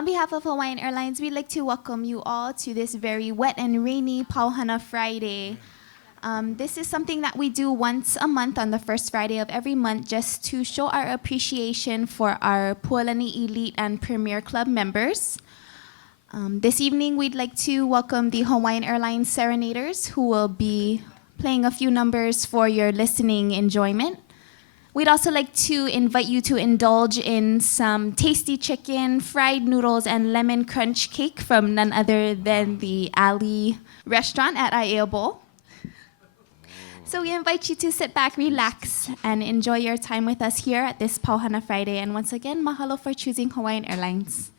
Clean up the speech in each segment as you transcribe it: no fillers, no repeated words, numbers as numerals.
On behalf of Hawaiian Airlines, we'd like to welcome you all to this very wet and rainy Pau Hana Friday. This is something that we do once a month on the first Friday of every month just to show our appreciation for our Pualani Elite and Premier Club members. This evening, we'd like to welcome the Hawaiian Airlines Serenaders, who will be playing a few numbers for your listening enjoyment. We'd also like to invite you to indulge in some tasty chicken, fried noodles, and lemon crunch cake from none other than the Ali restaurant at Aiea Bowl. So we invite you to sit back, relax, and enjoy your time with us here at this Pau Hana Friday. And once again, mahalo for choosing Hawaiian Airlines.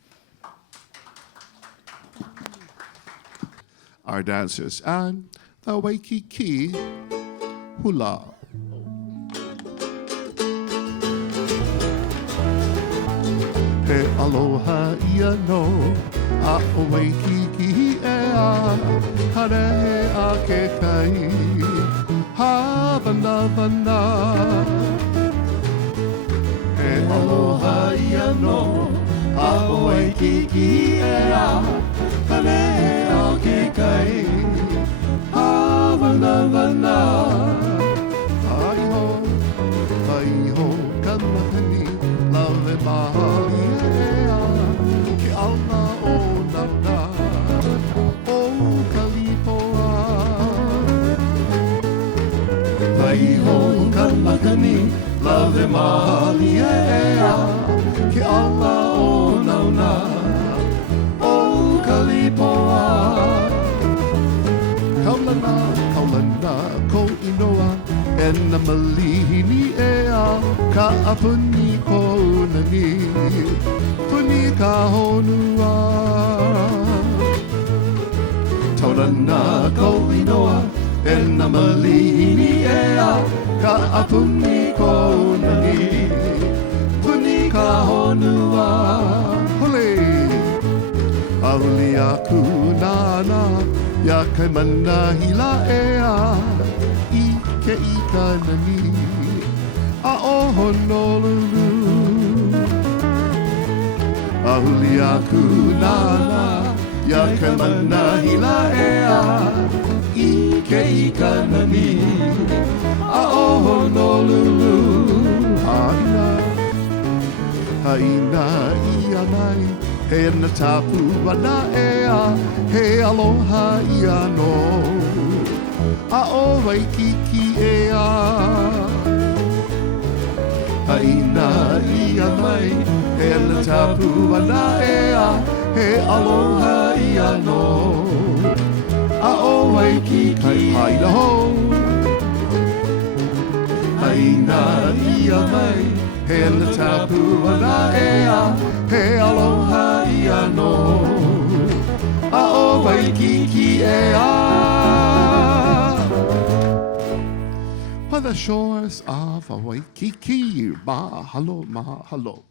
Our dancers and the Waikiki Hula. He aloha ia no a o Waikiki ea hare he a ke kai havana vana. He aloha ia no a o Waikiki ea hare he a ke kai havana vana. Hai ho kamakani love mahali ea ke auna o nana o kalipoa. Hai ho kamakani love mahali ea ke auna o nana o kalipoa. Kaulana ko inoa e na malihini ea ka apuni ko unani puni ka honua. Taurana ko inoa e na malihini ea ka apuni ko unani puni ka honua. Hole! Auli aku nana ya kai manahila ea I ke ika nani a o Honolulu. Ahuli aku nana ya kai manahila ea I ke ika nani a o Honolulu. Haina, haina ia mai he na tapu ana ea he aloha ia no a o Waikiki ea. Haina ia mai he na tapu ana ea he aloha ia no a o Waikiki haina ho. Haina ia mai he na tapu ana ea he aloha ia no a o Waikiki ea. By the shores of Waikiki, mahalo, mahalo.